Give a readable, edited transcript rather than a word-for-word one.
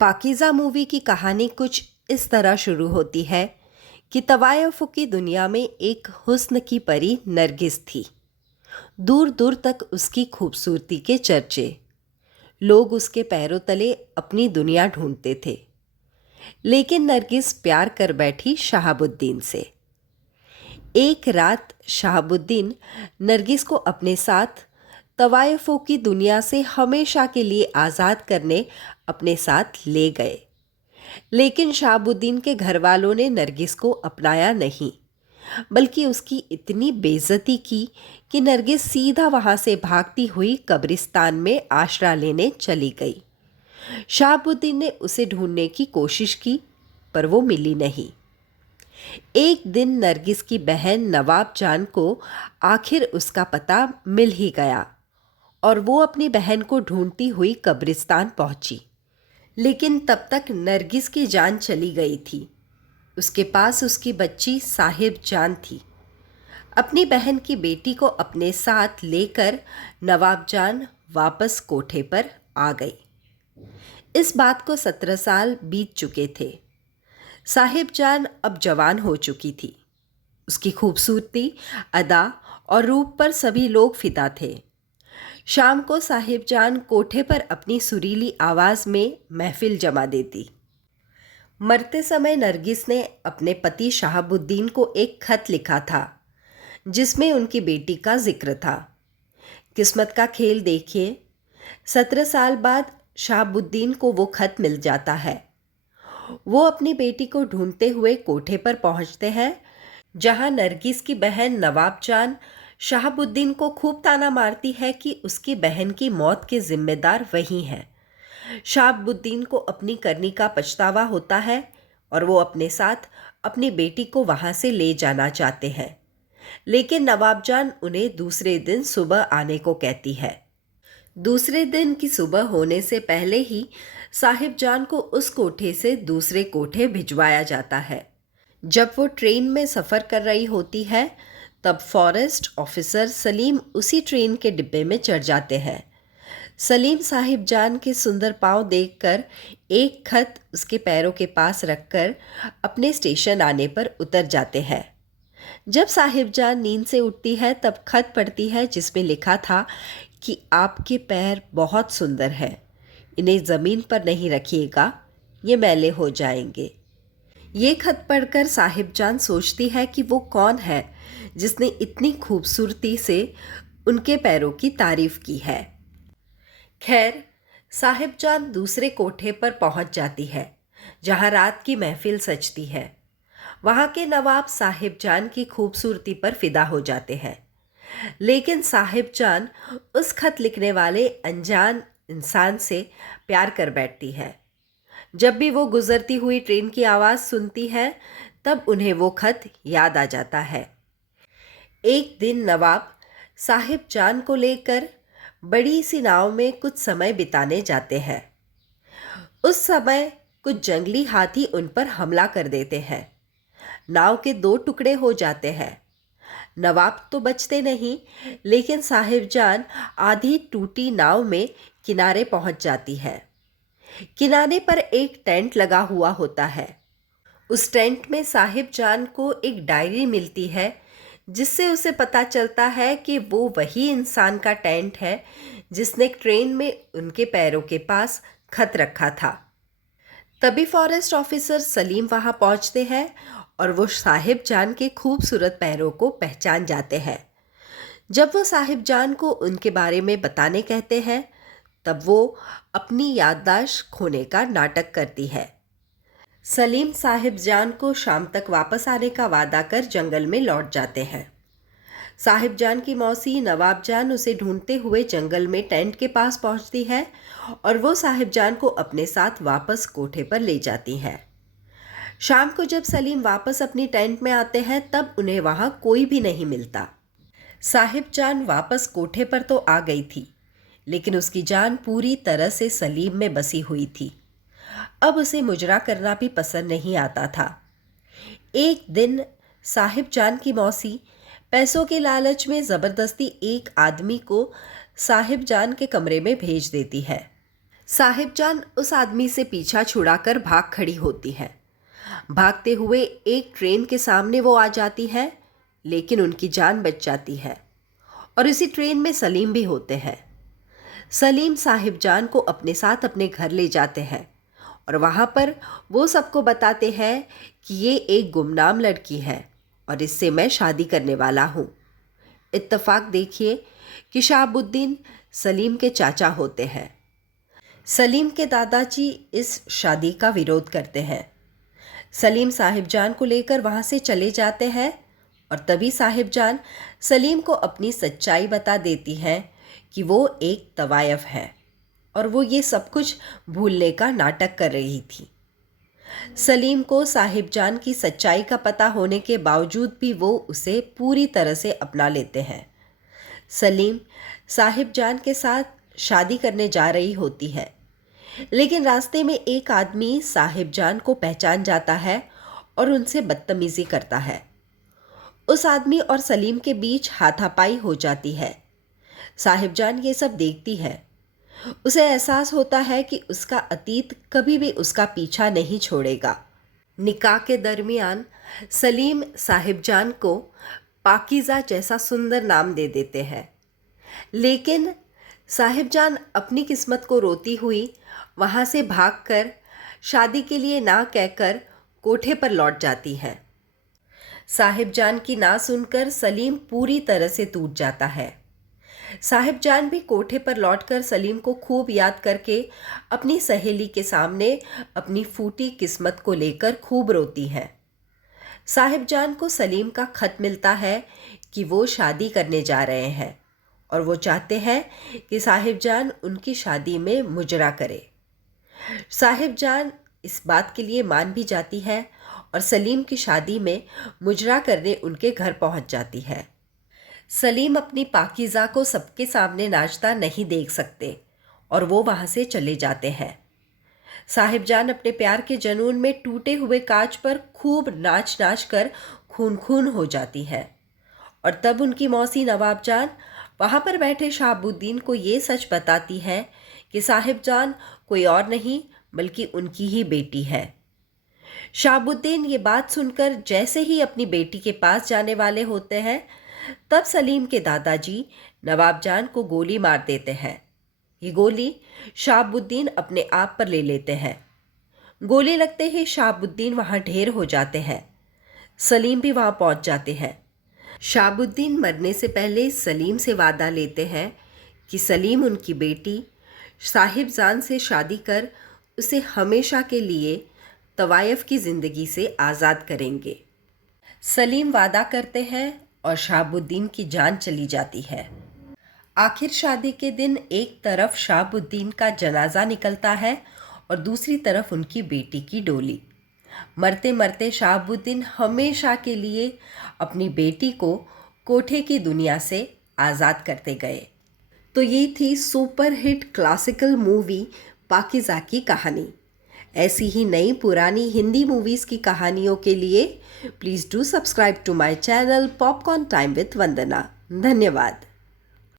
Pakeezah movie की कहानी कुछ इस तरह शुरू होती है कि तवायफ़ों की दुनिया में एक हुस्न की परी नरगिस थी। दूर दूर तक उसकी खूबसूरती के चर्चे। लोग उसके पैरों तले अपनी दुनिया ढूंढते थे। लेकिन नरगिस प्यार कर बैठी शहाबुद्दीन से। एक रात शहाबुद्दीन नरगिस को अपने साथ तवायफ़ों की दुनिया से हमेशा के लिए आज़ाद करने अपने साथ ले गए। लेकिन शहाबुद्दीन के घर वालों ने नरगिस को अपनाया नहीं, बल्कि उसकी इतनी बेइज्जती की कि नरगिस सीधा वहां से भागती हुई कब्रिस्तान में आश्रय लेने चली गई। शहाबुद्दीन ने उसे ढूंढने की कोशिश की, पर वो मिली नहीं। एक दिन नरगिस की बहन नवाब जान को आखिर उसका पता मिल ही गया और वो अपनी बहन को ढूंढती हुई कब्रिस्तान पहुंची। लेकिन तब तक नरगिस की जान चली गई थी। उसके पास उसकी बच्ची साहिब जान थी। अपनी बहन की बेटी को अपने साथ लेकर नवाब जान वापस कोठे पर आ गई। इस बात को 17 साल बीत चुके थे। साहिब जान अब जवान हो चुकी थी। उसकी खूबसूरती, अदा और रूप पर सभी लोग फिदा थे। शाम को साहिब जान कोठे पर अपनी सुरीली आवाज में महफिल जमा देती। मरते समय नरगिस ने अपने पति शहाबुद्दीन को एक खत लिखा था, जिसमें उनकी बेटी का जिक्र था। किस्मत का खेल देखिए, 17 साल बाद शहाबुद्दीन को वो खत मिल जाता है। वो अपनी बेटी को ढूंढते हुए कोठे पर पहुंचते हैं, जहां नरगिस की बहन नवाब जान शहाबुद्दीन को खूब ताना मारती है कि उसकी बहन की मौत के जिम्मेदार वही हैं। शहाबुद्दीन को अपनी करनी का पछतावा होता है और वो अपने साथ अपनी बेटी को वहां से ले जाना चाहते हैं। लेकिन नवाब जान उन्हें दूसरे दिन सुबह आने को कहती है। दूसरे दिन की सुबह होने से पहले ही साहिब जान को उस कोठे से दूसरे कोठे भिजवाया जाता है। जब वो ट्रेन में सफ़र कर रही होती है, तब फॉरेस्ट ऑफिसर सलीम उसी ट्रेन के डिब्बे में चढ़ जाते हैं। सलीम साहिब जान के सुंदर पांव देखकर एक खत उसके पैरों के पास रखकर अपने स्टेशन आने पर उतर जाते हैं। जब साहिब जान नींद से उठती है, तब खत पढ़ती है, जिसमें लिखा था कि आपके पैर बहुत सुंदर हैं, इन्हें ज़मीन पर नहीं रखिएगा, ये मैले हो जाएंगे। ये खत पढ़कर साहिब जान सोचती है कि वो कौन है जिसने इतनी खूबसूरती से उनके पैरों की तारीफ की है। खैर, साहिब जान दूसरे कोठे पर पहुंच जाती है, जहां रात की महफिल सजती है। वहां के नवाब साहिब जान की खूबसूरती पर फिदा हो जाते हैं। लेकिन साहिब जान उस खत लिखने वाले अनजान इंसान से प्यार कर बैठती है। जब भी वो गुजरती हुई ट्रेन की आवाज़ सुनती है, तब उन्हें वो खत याद आ जाता है। एक दिन नवाब साहिब जान को लेकर बड़ी सी नाव में कुछ समय बिताने जाते हैं। उस समय कुछ जंगली हाथी उन पर हमला कर देते हैं। नाव के 2 टुकड़े हो जाते हैं। नवाब तो बचते नहीं, लेकिन साहिब जान आधी टूटी नाव में किनारे पहुंच जाती है। किनारे पर एक टेंट लगा हुआ होता है। उस टेंट में साहिब जान को एक डायरी मिलती है, जिससे उसे पता चलता है कि वो वही इंसान का टेंट है जिसने ट्रेन में उनके पैरों के पास खत रखा था। तभी फॉरेस्ट ऑफिसर सलीम वहां पहुंचते हैं और वो साहिब जान के खूबसूरत पैरों को पहचान जाते हैं। जब वो साहिब जान को उनके बारे में बताने कहते हैं, तब वो अपनी याददाश्त खोने का नाटक करती है। सलीम साहिब जान को शाम तक वापस आने का वादा कर जंगल में लौट जाते हैं। साहिब जान की मौसी नवाब जान उसे ढूंढते हुए जंगल में टेंट के पास पहुंचती है और वो साहिब जान को अपने साथ वापस कोठे पर ले जाती हैं। शाम को जब सलीम वापस अपनी टेंट में आते हैं, तब उन्हें वहां कोई भी नहीं मिलता। साहिब जान वापस कोठे पर तो आ गई थी, लेकिन उसकी जान पूरी तरह से सलीम में बसी हुई थी। अब उसे मुजरा करना भी पसंद नहीं आता था। एक दिन साहिब जान की मौसी पैसों के लालच में ज़बरदस्ती एक आदमी को साहिब जान के कमरे में भेज देती है। साहिबजान उस आदमी से पीछा छुड़ाकर भाग खड़ी होती है। भागते हुए एक ट्रेन के सामने वो आ जाती है, लेकिन उनकी जान बच जाती है। और इसी ट्रेन में सलीम भी होते हैं। सलीम साहिबजान को अपने साथ अपने घर ले जाते हैं और वहाँ पर वो सबको बताते हैं कि ये एक गुमनाम लड़की है और इससे मैं शादी करने वाला हूँ। इत्तेफाक देखिए कि शहाबुद्दीन सलीम के चाचा होते हैं। सलीम के दादाजी इस शादी का विरोध करते हैं। सलीम साहिबजान को लेकर वहाँ से चले जाते हैं और तभी साहिबजान सलीम को अपनी सच्चाई बता देती हैं कि वो एक तवायफ है और वो ये सब कुछ भूलने का नाटक कर रही थी। सलीम को साहिबजान की सच्चाई का पता होने के बावजूद भी वो उसे पूरी तरह से अपना लेते हैं। सलीम साहिबजान के साथ शादी करने जा रही होती है, लेकिन रास्ते में एक आदमी साहिबजान को पहचान जाता है और उनसे बदतमीज़ी करता है। उस आदमी और सलीम के बीच हाथापाई हो जाती है। साहिबजान ये सब देखती है। उसे एहसास होता है कि उसका अतीत कभी भी उसका पीछा नहीं छोड़ेगा। निकाह के दरमियान सलीम साहिबजान को पाकीज़ा जैसा सुंदर नाम दे देते हैं, लेकिन साहिबजान अपनी किस्मत को रोती हुई वहाँ से भागकर शादी के लिए ना कहकर कोठे पर लौट जाती है। साहिबजान की ना सुनकर सलीम पूरी तरह से टूट जाता है। साहिबजान भी कोठे पर लौटकर सलीम को खूब याद करके अपनी सहेली के सामने अपनी फूटी किस्मत को लेकर खूब रोती है। साहिबजान को सलीम का खत मिलता है कि वो शादी करने जा रहे हैं और वो चाहते हैं कि साहिबजान उनकी शादी में मुजरा करे। साहिबजान इस बात के लिए मान भी जाती है और सलीम की शादी में मुजरा करने उनके घर पहुंच जाती है। सलीम अपनी पाकीज़ा को सबके सामने नाचता नहीं देख सकते और वो वहाँ से चले जाते हैं। साहिबजान अपने प्यार के जुनून में टूटे हुए कांच पर खूब नाच नाच कर खून खून हो जाती है और तब उनकी मौसी नवाबजान वहाँ पर बैठे शहाबुद्दीन को ये सच बताती है कि साहिबजान कोई और नहीं बल्कि उनकी ही बेटी है। शहाबुद्दीन ये बात सुनकर जैसे ही अपनी बेटी के पास जाने वाले होते हैं, तब सलीम के दादाजी नवाबजान को गोली मार देते हैं। ये गोली शहाबुद्दीन अपने आप पर ले लेते हैं। गोली लगते ही शहाबुद्दीन वहाँ ढेर हो जाते हैं। सलीम भी वहाँ पहुँच जाते हैं। शहाबुद्दीन मरने से पहले सलीम से वादा लेते हैं कि सलीम उनकी बेटी साहिबजान से शादी कर उसे हमेशा के लिए तवायफ की ज़िंदगी से आज़ाद करेंगे। सलीम वादा करते हैं और शहाबुद्दीन की जान चली जाती है। आखिर शादी के दिन एक तरफ शहाबुद्दीन का जनाजा निकलता है और दूसरी तरफ उनकी बेटी की डोली। मरते मरते शहाबुद्दीन हमेशा के लिए अपनी बेटी को कोठे की दुनिया से आज़ाद करते गए। तो ये थी सुपरहिट क्लासिकल मूवी पाकीज़ा की कहानी। ऐसी ही नई पुरानी हिंदी मूवीज़ की कहानियों के लिए please do subscribe to my channel popcorn time with Vandana. धन्यवाद।